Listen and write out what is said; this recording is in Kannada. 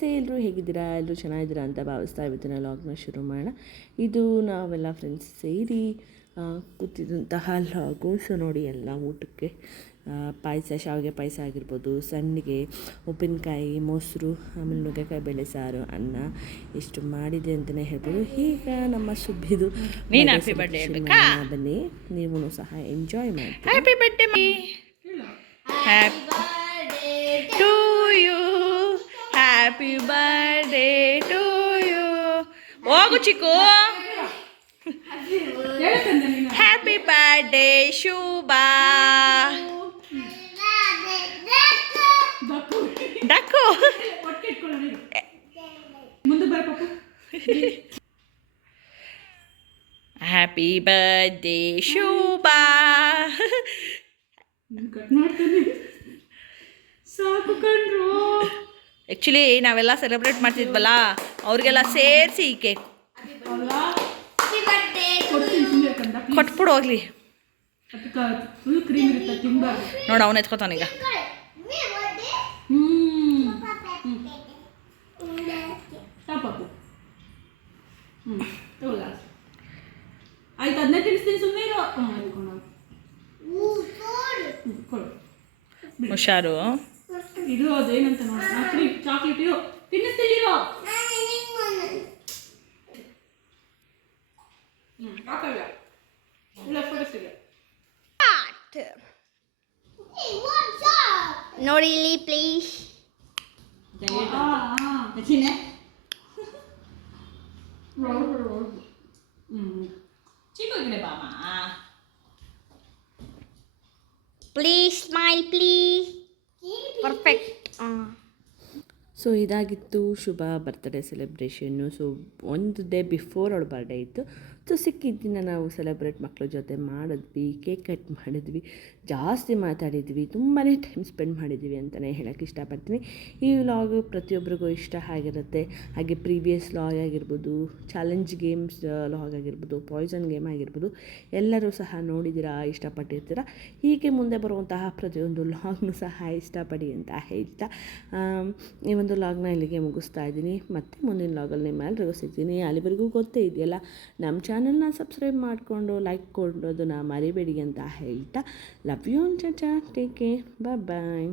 ನಮಸ್ತೆ, ಎಲ್ಲರೂ ಹೇಗಿದ್ದೀರಾ? ಎಲ್ಲರೂ ಚೆನ್ನಾಗಿದ್ದೀರಾ ಅಂತ ಭಾವಿಸ್ತಾ ಇವತ್ತಿನ ಲಾಗ್ನ ಶುರು ಮಾಡೋಣ. ಇದು ನಾವೆಲ್ಲ ಫ್ರೆಂಡ್ಸ್ ಸೇರಿ ಕೂತಿದ್ದಂತಹ ಲಾಗು. ಸೊ ನೋಡಿ, ಎಲ್ಲ ಊಟಕ್ಕೆ ಪಾಯಸ, ಶಾವಿಗೆ ಪಾಯಸ ಆಗಿರ್ಬೋದು, ಸಂಡಿಗೆ, ಉಪ್ಪಿನಕಾಯಿ, ಮೊಸರು, ಆಮೇಲೆ ನುಗ್ಗೆಕಾಯಿ ಬೇಳೆ ಸಾರು, ಅನ್ನ ಇಷ್ಟು ಮಾಡಿದೆ ಅಂತಲೇ ಹೇಳ್ಬೋದು. ಈಗ ನಮ್ಮ ಸುಬ್ಬಿದು ಬನ್ನಿ, ನೀವು ಸಹ ಎಂಜಾಯ್ ಮಾಡಿ. Happy birthday to you, happy birthday to you. ಹೋಗು ಚಿಕ್ಕು. ಹ್ಯಾಪಿ ಬರ್ಡೇ ಶುಭ. ಡಕ್ಕು ಹ್ಯಾಪಿ ಬರ್ಡೇ ಶುಭ. ಸಾಕು ಕಣ್ರು. ಆ್ಯಕ್ಚುಲಿ ನಾವೆಲ್ಲ ಸೆಲೆಬ್ರೇಟ್ ಮಾಡ್ತಿದ್ವಲ್ಲ, ಅವ್ರಿಗೆಲ್ಲ ಸೇರಿಸಿ ಈ ಕೇಕ್ ಕೊಟ್ಬಿಡು ಹೋಗ್ಲಿ. ಫುಲ್ ಕ್ರೀಮ್ ಇರುತ್ತೆ, ತಿನ್ಬಾರ್ದು. ನೋಡು, ಅವನು ಎತ್ಕೋತಾನೀಗ. ಆಯ್ತು, ಅದನ್ನೇ ತಿನ್ನಿಸ್ತೀನಿ, ಸುಮ್ಮನೆ ಇರೋ. ಹುಷಾರು. ಇದು ಅದೇನಂತ ನೋಡಿ, ಚಾಕ್ಲೇಟ್ ಇದು ತಿನ್ನಿಸ್ತಿರೋ. ನೋಡಿ ಇಲ್ಲಿ please. Please smile please. Perfect. So ಇದಾಗಿತ್ತು ಶುಭ ಬರ್ತ್ಡೇ ಸೆಲೆಬ್ರೇಷನ್ನು. ಸೊ ಒಂದು ಡೇ ಬಿಫೋರ್ ಅವಳ ಬರ್ಡೇ ಇತ್ತು. ಸೊ ಸಿಕ್ಕಿದ್ದನ್ನ ನಾವು ಸೆಲೆಬ್ರೇಟ್ ಮಕ್ಕಳ ಜೊತೆ ಮಾಡಿದ್ವಿ, ಕೇಕ್ ಕಟ್ ಮಾಡಿದ್ವಿ, ಜಾಸ್ತಿ ಮಾತಾಡಿದ್ವಿ, ತುಂಬಾ ಟೈಮ್ ಸ್ಪೆಂಡ್ ಮಾಡಿದ್ವಿ ಅಂತಲೇ ಹೇಳೋಕ್ಕೆ ಇಷ್ಟಪಡ್ತೀನಿ. ಈ ವ್ಲಾಗು ಪ್ರತಿಯೊಬ್ಬರಿಗೂ ಇಷ್ಟ ಆಗಿರುತ್ತೆ. ಹಾಗೆ ಪ್ರೀವಿಯಸ್ ಲಾಗ್ ಆಗಿರ್ಬೋದು, ಚಾಲೆಂಜ್ ಗೇಮ್ಸ್ ಲಾಗ್ ಆಗಿರ್ಬೋದು, ಪಾಯ್ಸನ್ ಗೇಮ್ ಆಗಿರ್ಬೋದು, ಎಲ್ಲರೂ ಸಹ ನೋಡಿದ್ದೀರಾ, ಇಷ್ಟಪಟ್ಟಿರ್ತೀರ. ಹೀಗೆ ಮುಂದೆ ಬರುವಂತಹ ಪ್ರತಿಯೊಂದು ಲಾಗ್ನು ಸಹ ಇಷ್ಟಪಡಿ ಅಂತ ಹೇಳ್ತಾ ಈ ಒಂದು ಲಾಗ್ನ ಇಲ್ಲಿಗೆ ಮುಗಿಸ್ತಾ ಇದ್ದೀನಿ. ಮತ್ತು ಮುಂದಿನ ಲಾಗಲ್ಲಿ ನಿಮ್ಮೆಲ್ಲರಿಗೂ ಸಿಗ್ತೀನಿ. ಅಲ್ಲಿವರೆಗೂ ಗೊತ್ತೇ ಇದೆಯಲ್ಲ, ನಮ್ಮ ಚಾನಲ್ನ ಸಬ್ಸ್ಕ್ರೈಬ್ ಮಾಡಿಕೊಂಡು ಲೈಕ್ ಕೊಡೋದನ್ನ ಮರಿಬೇಡಿ ಅಂತ ಹೇಳ್ತಾ, love you chacha, take care, bye.